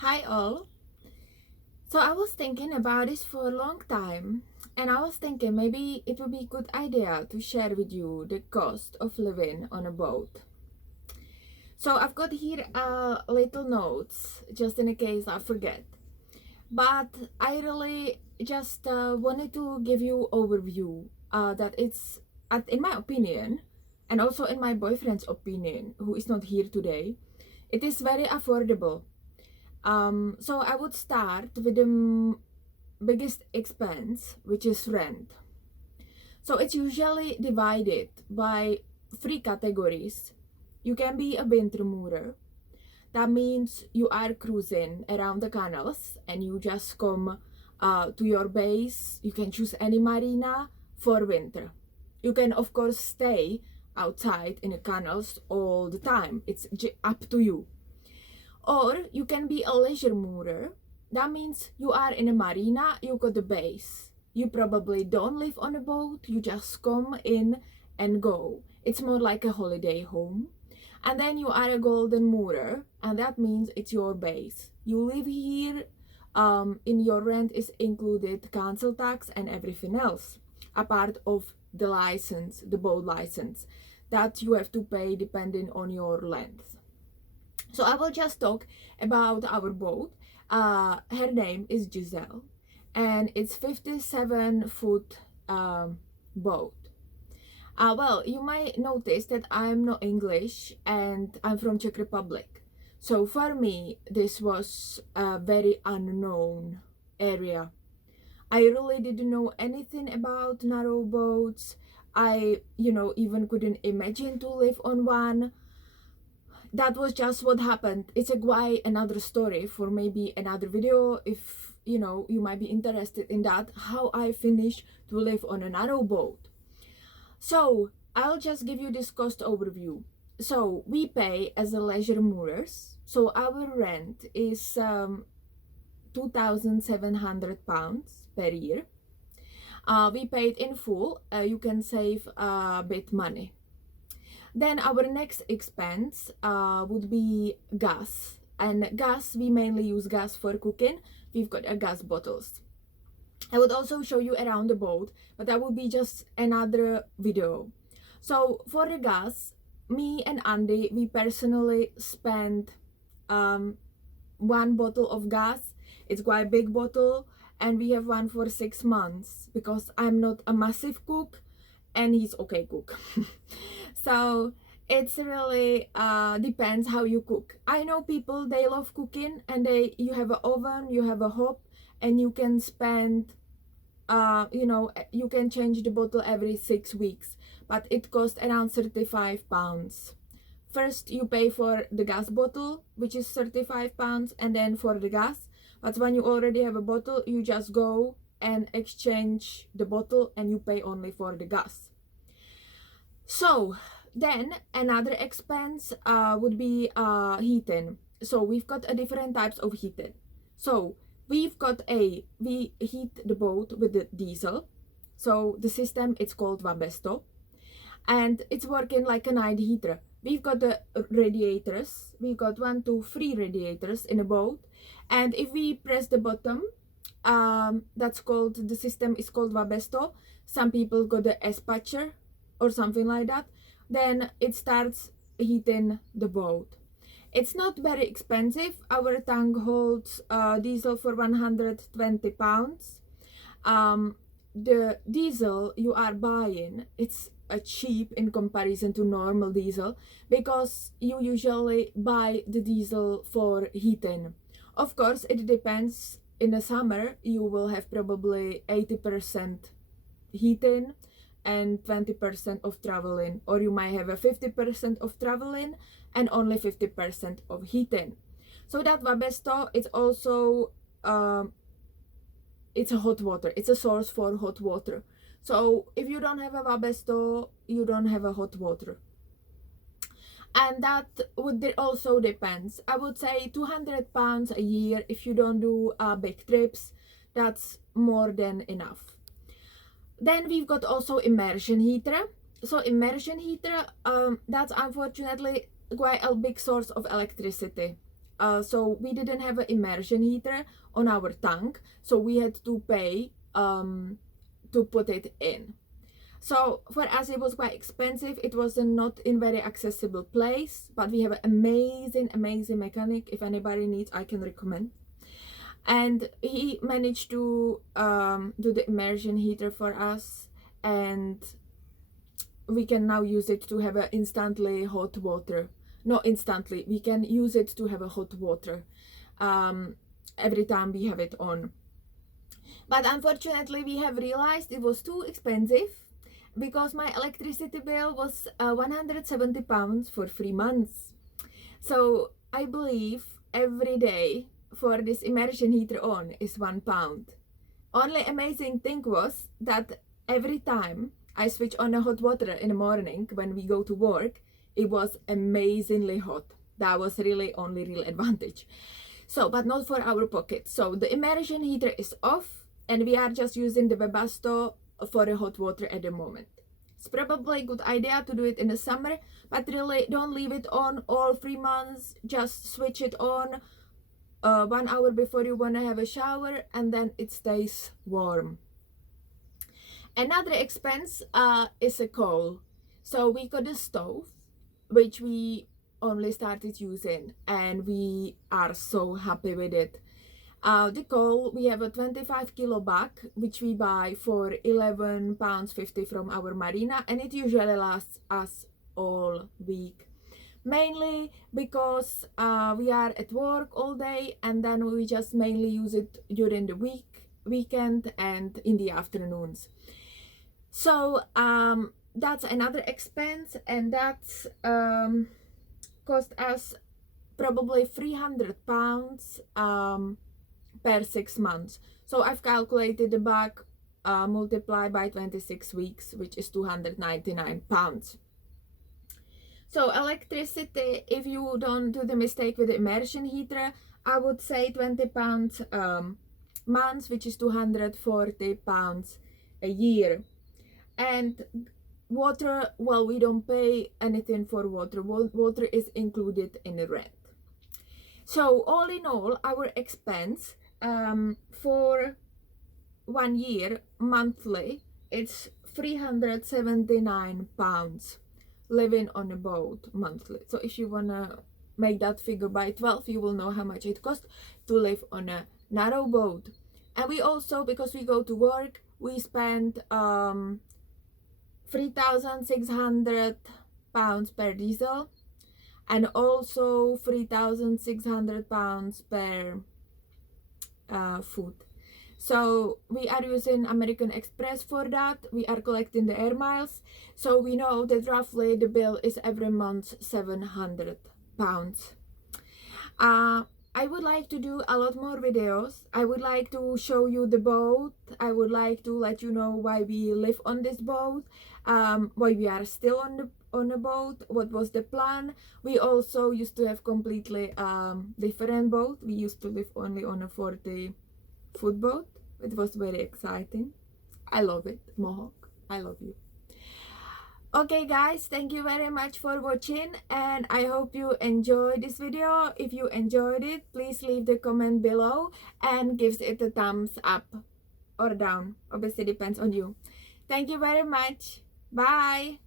Hi all. So I was thinking about this for a long time, and I was thinking maybe it would be a good idea to share with you the cost of living on a boat. So I've got here little notes just in case I forget. But I really just wanted to give you overview that it's in my opinion, and also in my boyfriend's opinion, who is not here today, it is very affordable. So I would start with the biggest expense, which is rent. So it's usually divided by three categories. You can be a wintermoorer. That means you are cruising around the canals and you just come to your base. You can choose any marina for winter. You can, of course, stay outside in the canals all the time. It's up to you. Or you can be a leisure moorer. That means you are in a marina, you got the base. You probably don't live on a boat, you just come in and go. It's more like a holiday home. And then you are a golden moorer, and that means it's your base. You live here, in your rent is included council tax and everything else, apart of the license, the boat license, that you have to pay depending on your length. So I will just talk about our boat. Her name is Giselle, and it's 57-foot boat. Well, you might notice that I'm not English and I'm from Czech Republic. So for me, this was a very unknown area. I really didn't know anything about narrow boats. I, even couldn't imagine to live on one. That was just what happened. It's a quite another story for maybe another video if you might be interested in that, how I finished to live on a narrow boat. So I'll just give you this cost overview. So we pay as a leisure moorers. So our rent is £2,700 per year. We paid in full. You can save a bit money. Then our next expense would be gas. And gas, we mainly use gas for cooking. We've got gas bottles. I would also show you around the boat, but that would be just another video. So for the gas, me and Andy, we personally spend one bottle of gas. It's quite a big bottle, and we have one for 6 months because I'm not a massive cook and he's okay cook. So it's really depends how you cook. I know people, they love cooking and you have an oven, you have a hob, and you can spend you can change the bottle every 6 weeks, but it costs around £35. First you pay for the gas bottle, which is £35, and then for the gas. But when you already have a bottle, you just go and exchange the bottle and you pay only for the gas. So then another expense would be heating. So we've got different types of heating. So we heat the boat with the diesel. So the system, it's called Vabesto, and it's working like a night heater. We've got the radiators. We've got 1, 2, 3 radiators in a boat, and if we press the bottom, the system is called Vabesto. Some people got the Espatcher or something like that. Then it starts heating the boat. It's not very expensive. Our tank holds diesel for £120. The diesel you are buying, it's cheap in comparison to normal diesel because you usually buy the diesel for heating. Of course, it depends. In the summer, you will have probably 80% heating and 20% of traveling, or you might have a 50% of traveling and only 50% of heating. So that Vabesto, it's also it's a hot water. It's a source for hot water. So if you don't have a Vabesto, you don't have a hot water. And that would also depends. I would say £200 a year. If you don't do big trips, that's more than enough. Then we've got also immersion heater. So immersion heater, that's unfortunately quite a big source of electricity. so we didn't have an immersion heater on our tank, so we had to pay to put it in. So for us it was quite expensive. It was not in very accessible place, but we have an amazing mechanic. If anybody needs, I can recommend. And he managed to do the immersion heater for us, and we can now use it to have a instantly hot water. Not instantly, we can use it to have a hot water every time we have it on. But unfortunately we have realized it was too expensive, because my electricity bill was £170 for 3 months. So I believe every day for this immersion heater on is £1. Only amazing thing was that every time I switch on a hot water in the morning when we go to work, it was amazingly hot. That was really only real advantage. So, but not for our pocket. So the immersion heater is off, and we are just using the Webasto for the hot water at the moment. It's probably a good idea to do it in the summer, but really don't leave it on all 3 months. Just switch it on 1 hour before you want to have a shower, and then it stays warm. Another expense is a coal. So we got a stove, which we only started using, and we are so happy with it. The coal, we have a 25 kilo bag, which we buy for £11.50 from our marina, and it usually lasts us all week. Mainly because we are at work all day, and then we just mainly use it during the weekend and in the afternoons. So that's another expense, and that's cost us probably £300 per 6 months. So I've calculated the bag multiplied by 26 weeks, which is £299. So electricity, if you don't do the mistake with the immersion heater, I would say £20 month, which is £240 a year. And water, well, we don't pay anything for water. Water is included in the rent. So all in all, our expense for 1 year monthly, it's £379 living on a boat monthly. So if you wanna make that figure by 12, you will know how much it costs to live on a narrow boat. And we also, because we go to work, we spend £3,600 per diesel, and also £3,600 per food. So we are using American Express for that. We are collecting the air miles, so we know that roughly the bill is every month £700. I would like to do a lot more videos. I would like to show you the boat. I would like to let you know why we live on this boat, why we are still on the boat, what was the plan. We also used to have completely different boat. We used to live only on a 40-foot boat. It was very exciting. I love it. Mohawk, I love you. Okay guys, thank you very much for watching, and I hope you enjoyed this video. If you enjoyed it, please leave the comment below and give it a thumbs up or down. Obviously depends on you. Thank you very much. Bye.